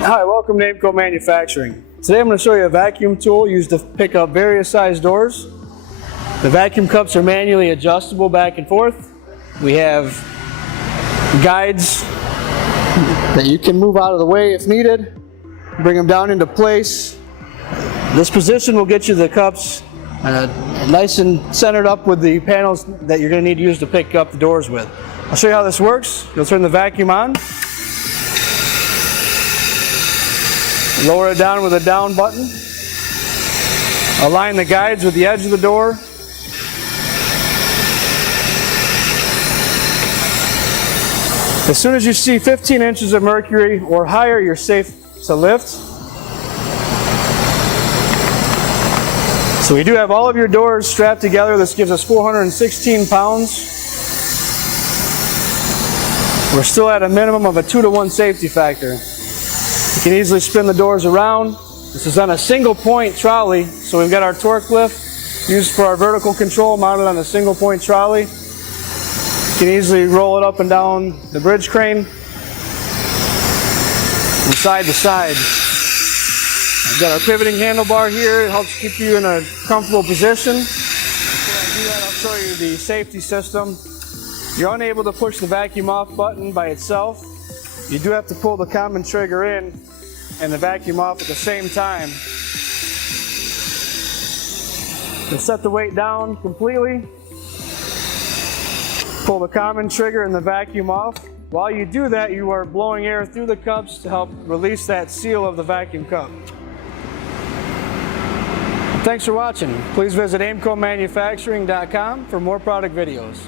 Hi, welcome to Aimco Manufacturing. Today I'm going to show you a vacuum tool used to pick up various size doors. The vacuum cups are manually adjustable back and forth. We have guides that you can move out of the way if needed, bring them down into place. This position will get you the cups nice and centered up with the panels that you're going to need to use to pick up the doors with. I'll show you how this works. You'll turn the vacuum on. Lower it down with a down button. Align the guides with the edge of the door. As soon as you see 15 inches of mercury or higher, you're safe to lift. So we do have all of your doors strapped together. This gives us 416 pounds. We're still at a minimum of a 2-to-1 safety factor. You can easily spin the doors around. This is on a single point trolley, so we've got our torque lift used for our vertical control mounted on a single point trolley. You can easily roll it up and down the bridge crane from side to side. We've got our pivoting handlebar here. It helps keep you in a comfortable position. Before I do that, I'll show you the safety system. You're unable to push the vacuum off button by itself. You do have to pull the common trigger in and the vacuum off at the same time. You'll set the weight down completely. Pull the common trigger and the vacuum off. While you do that, you are blowing air through the cups to help release that seal of the vacuum cup. Thanks for watching. Please visit aimcomanufacturing.com for more product videos.